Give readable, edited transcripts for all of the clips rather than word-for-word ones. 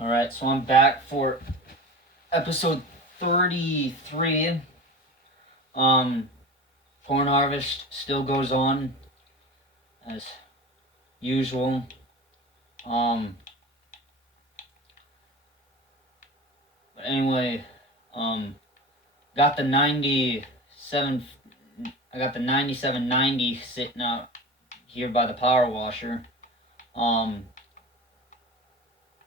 Alright, so I'm back for episode 33. Corn harvest still goes on as usual. But anyway, got the 9790 sitting out here by the power washer.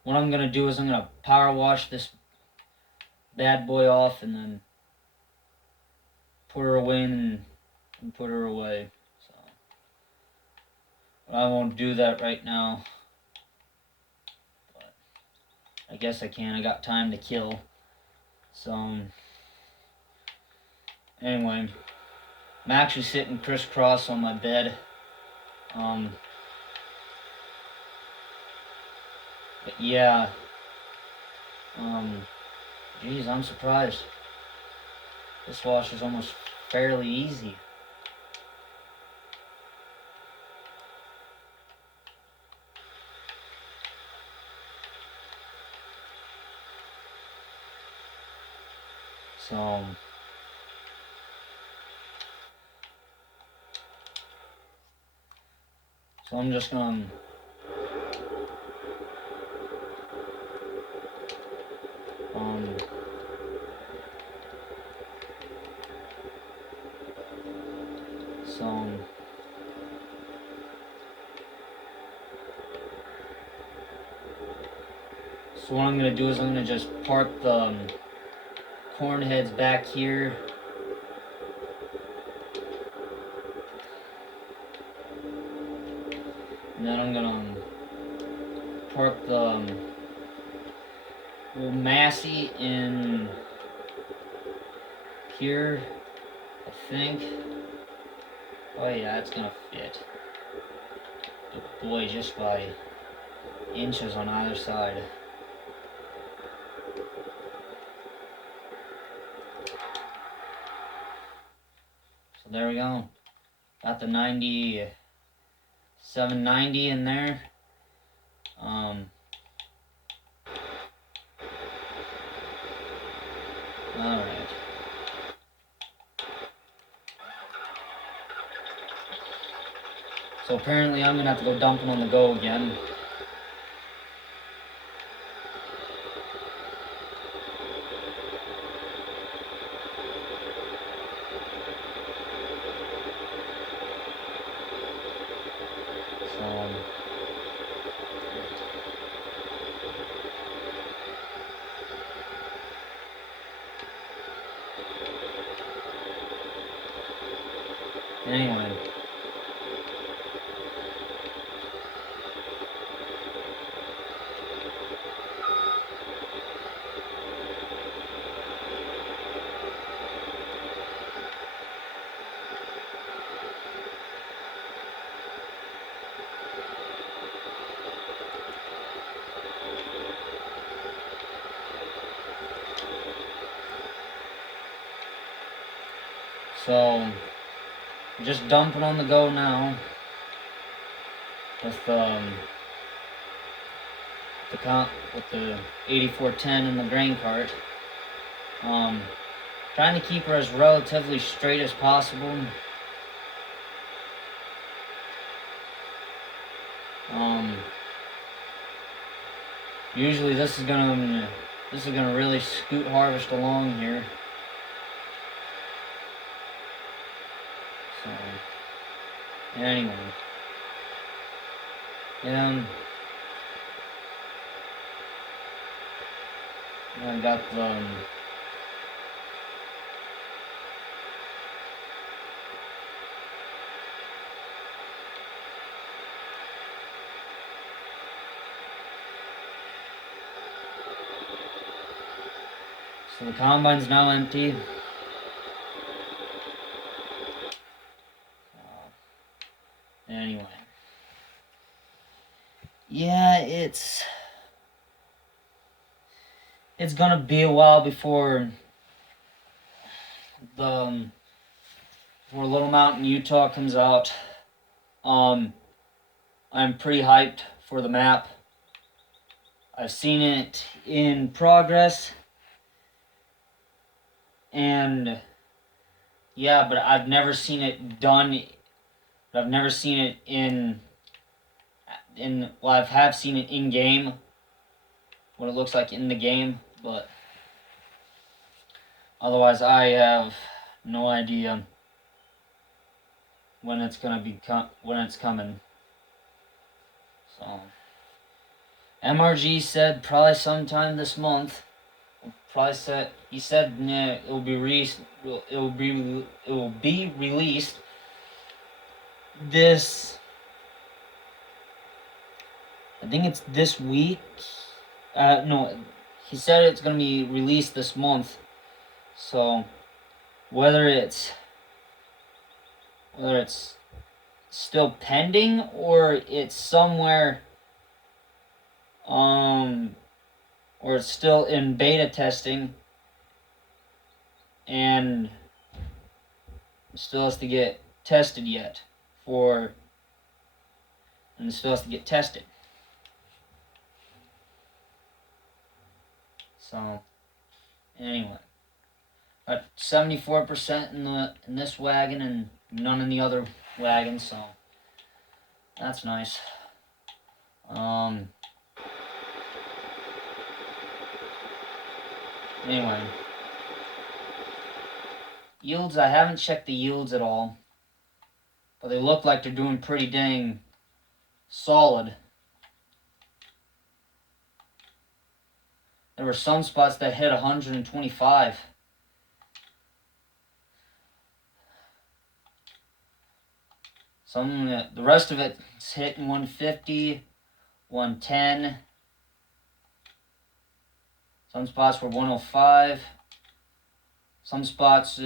What I'm gonna do is I'm gonna power wash this bad boy off and then put her away and put her away. So but I won't do that right now. But I guess I can. I got time to kill. So anyway, I'm actually sitting crisscross on my bed. But yeah. Geez, I'm surprised. This wash is almost fairly easy. So I'm just gonna So what I'm gonna do is I'm gonna just park the corn heads back here. And then I'm gonna park the little Massey in here, I think. Oh yeah, it's gonna fit. Good boy, just by inches on either side. So there we go. Got the 9790 in there. Alright. So apparently I'm gonna have to go dumping on the go again. Anyway. So just dumping on the go now with the 8410 in the grain cart. Trying to keep her as relatively straight as possible. Usually this is gonna really scoot harvest along here. So anyway, I got the so the combine's now empty. Anyway, yeah, it's gonna be a while before Little Mountain, Utah comes out. I'm pretty hyped for the map. I've seen it in progress, and yeah, but I've never seen it done. I've never seen it well, I have seen it in game, what it looks like in the game, but otherwise I have no idea when it's coming. So MRG said probably sometime this month. He said it will be released this, I think it's this week. No, he said it's gonna be released this month. So whether it's still pending or it's somewhere, or it's still in beta testing and still has to get tested yet and it still has to get tested. So anyway, got 74% in this wagon and none in the other wagon, so that's nice. Anyway, yields, I haven't checked the yields at all, but they look like they're doing pretty dang solid. There were some spots that hit 125. The rest of it's hitting 150, 110. Some spots were 105. Some spots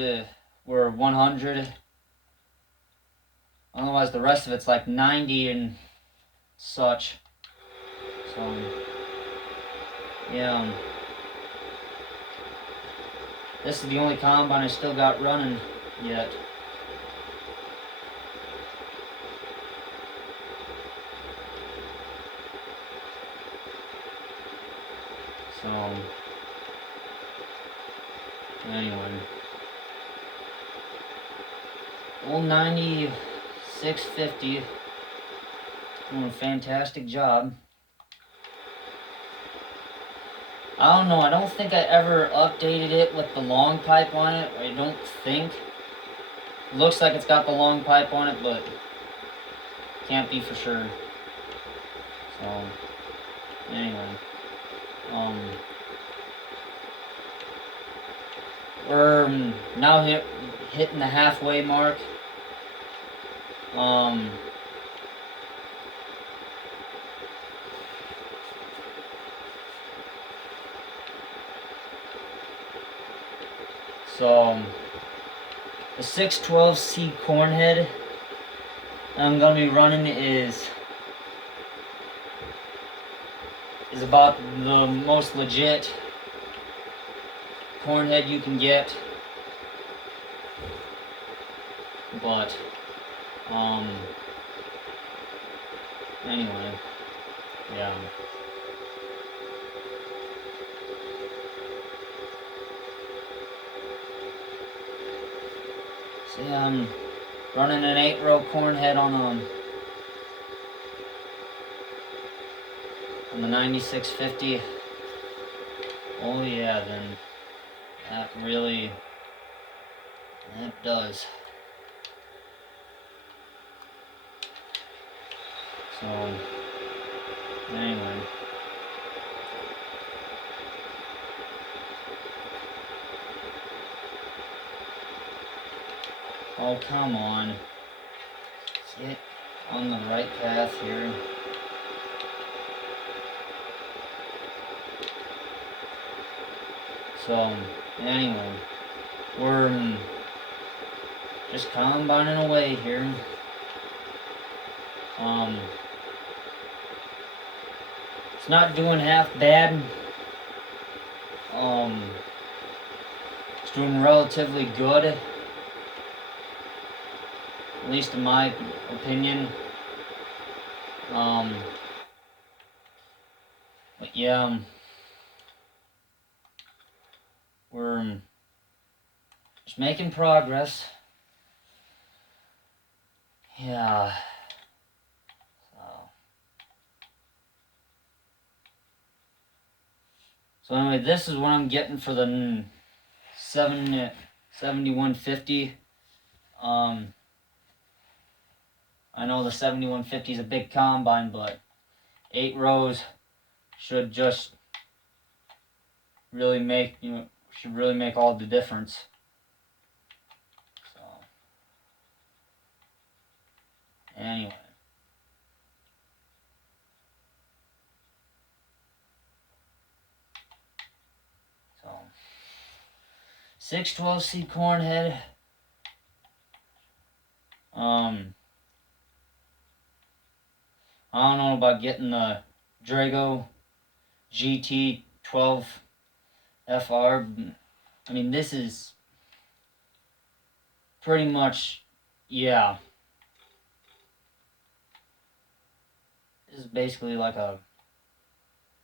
were 100. Otherwise, the rest of it's like 90 and such. So, yeah. This is the only combine I still got running yet. So, anyway. Old 9650 doing a fantastic job. I don't know, I don't think I ever updated it with the long pipe on it. I don't think. Looks like it's got the long pipe on it, but can't be for sure. So, anyway. We're now hitting the halfway mark. So the 612C cornhead I'm gonna be running is about the most legit cornhead you can get, but anyway, yeah. So yeah, I'm running an 8-row cornhead on the 9650. Oh yeah, then that does. So anyway. Oh, come on. Get on the right path here. So, anyway, we're just combining away here. It's not doing half bad. It's doing relatively good, at least in my opinion. But yeah, we're just making progress. Yeah. So anyway, this is what I'm getting for the 7150. I know the 7150 is a big combine, but 8 rows should just really make, should really make all the difference. So anyway. So 612 seed corn head. I don't know about getting the Drago GT12 FR. I mean, this is pretty much, yeah. This is basically like a,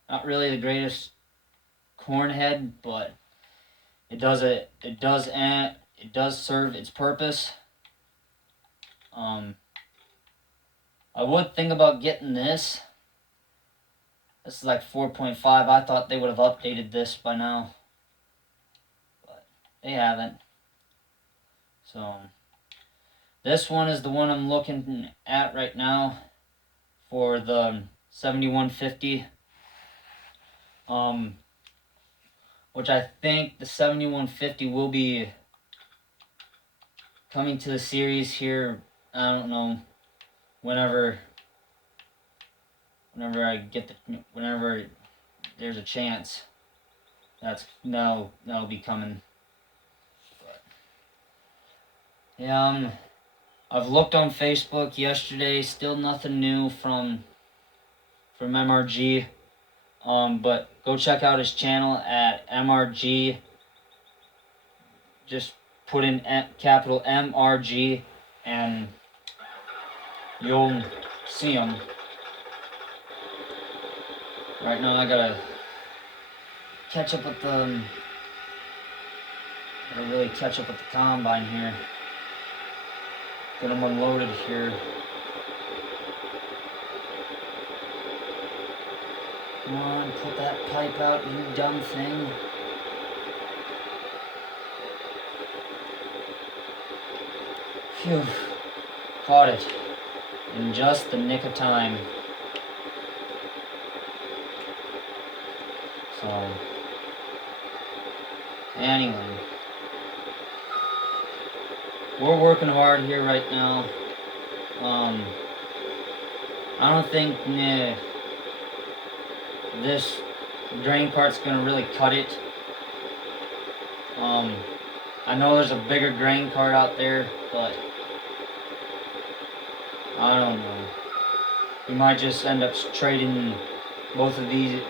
not really the greatest corn head, but it does serve its purpose. I would think about getting this. This is like 4.5. I thought they would have updated this by now, but they haven't. So this one is the one I'm looking at right now for the 7150. Which I think the 7150 will be coming to the series here. I don't know, whenever whenever there's a chance, that'll be coming. But yeah, I've looked on Facebook yesterday. Still nothing new from MRG. But go check out his channel at MRG. Just put in capital MRG and you'll see him. Right now I gotta catch up with the, really catch up with the combine here. Get them unloaded here. Come on, put that pipe out, you dumb thing. Phew. Caught it. In just the nick of time. So, anyway. We're working hard here right now. I don't think this drain cart's gonna really cut it. I know there's a bigger drain cart out there, but I don't know. We might just end up trading both of these,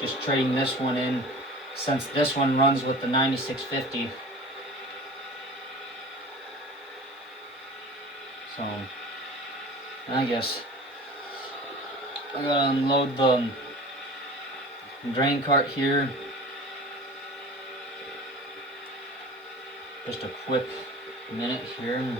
just trading this one in, since this one runs with the 9650. So, I guess I gotta unload the drain cart here. Just a quick minute here.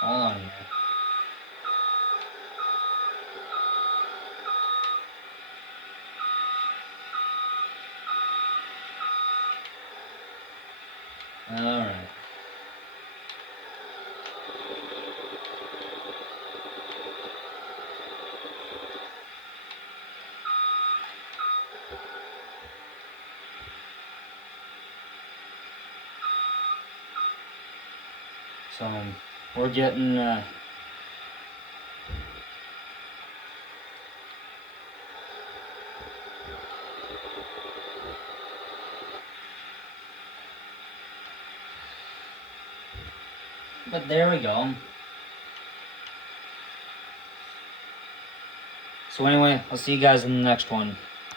Hold on here. Alright. So we're getting but there we go. So anyway, I'll see you guys in the next one.